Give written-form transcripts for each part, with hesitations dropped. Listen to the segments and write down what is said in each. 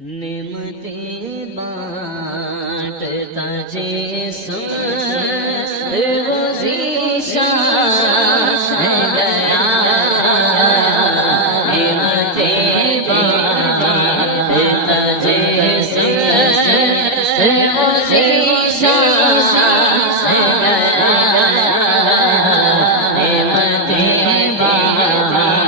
नेमतें बांटता जिस्म वो ज़ीशान गया। नेमतें बांटता जिस्म वो ज़ीशान गया। नेमतें बांटता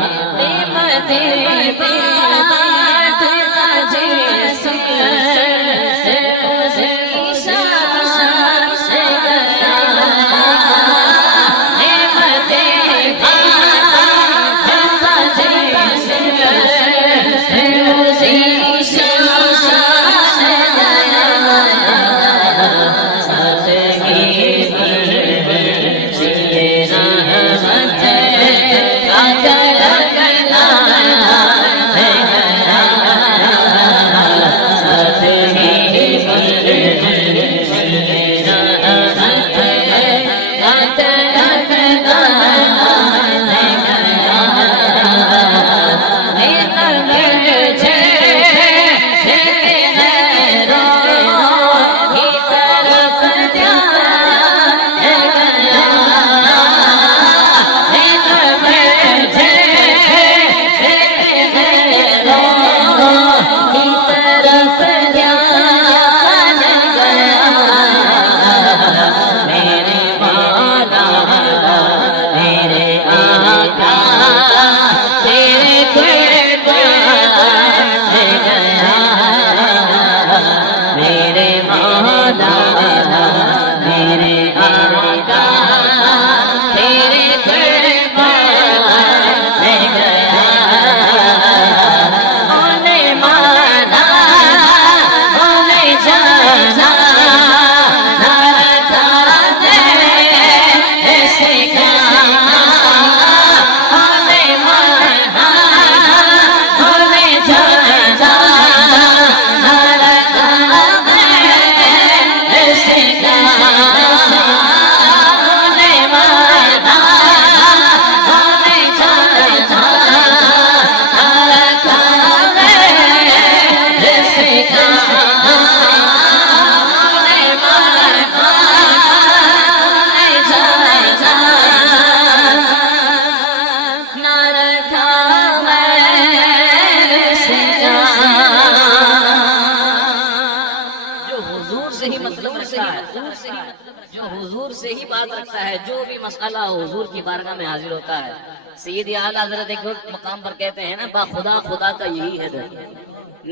जो हुजूर से ही बात रखता है, जो भी मसला हुजूर की बारगाह में हाजिर होता है। सैयद आला हज़रत एक मकाम पर कहते हैं ना, खुदा खुदा का यही है दर,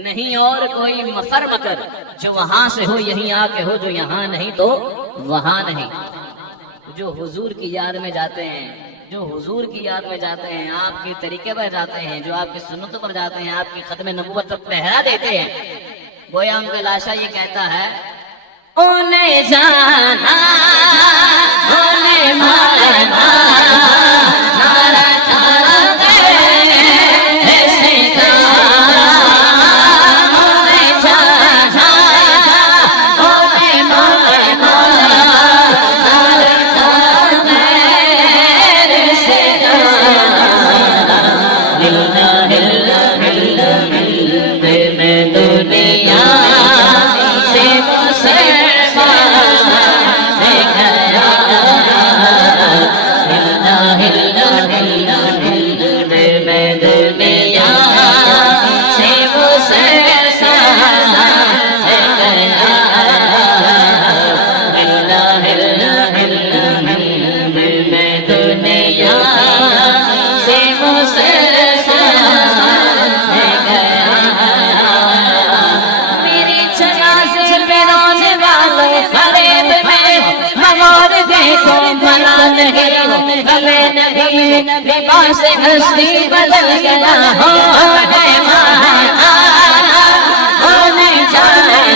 नहीं और कोई मफर मकर, जो वहां से हो यहीं आके हो, जो यहाँ नहीं तो वहां नहीं। जो हुजूर की याद में जाते हैं, जो हुजूर की याद में जाते हैं, आपके तरीके पर जाते हैं, जो आपकी सुन्नतों पर जाते हैं, आपकी खत्म नबूवत पर पहरा देते हैं, गोया उनका लाशा ये कहता है, उन्हें जाना उन्हें मारना नारा नारा ऐसे गाना, उन्हें जाना उन्हें मारना नारा नारा ऐसे गाना। हिलना हिलना हिलना हिल में दुनिया से लिबास हस्ती बदल गया हो, नहीं जाना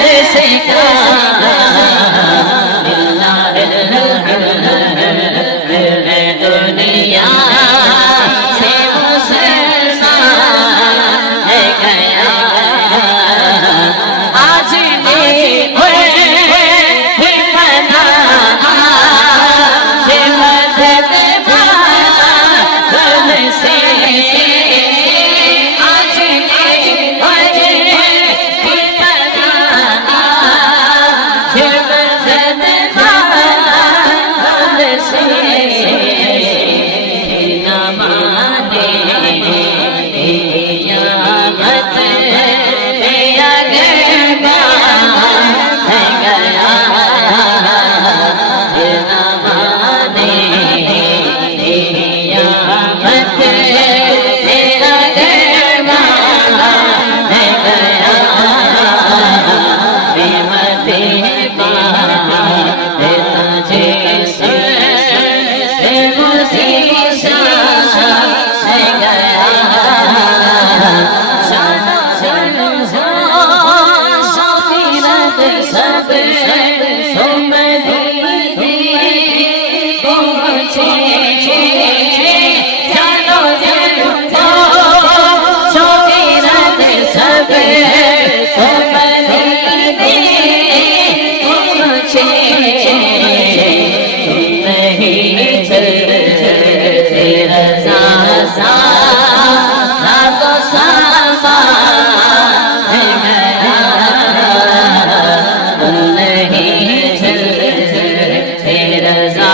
ऐसे दुनिया से गया। आज रजा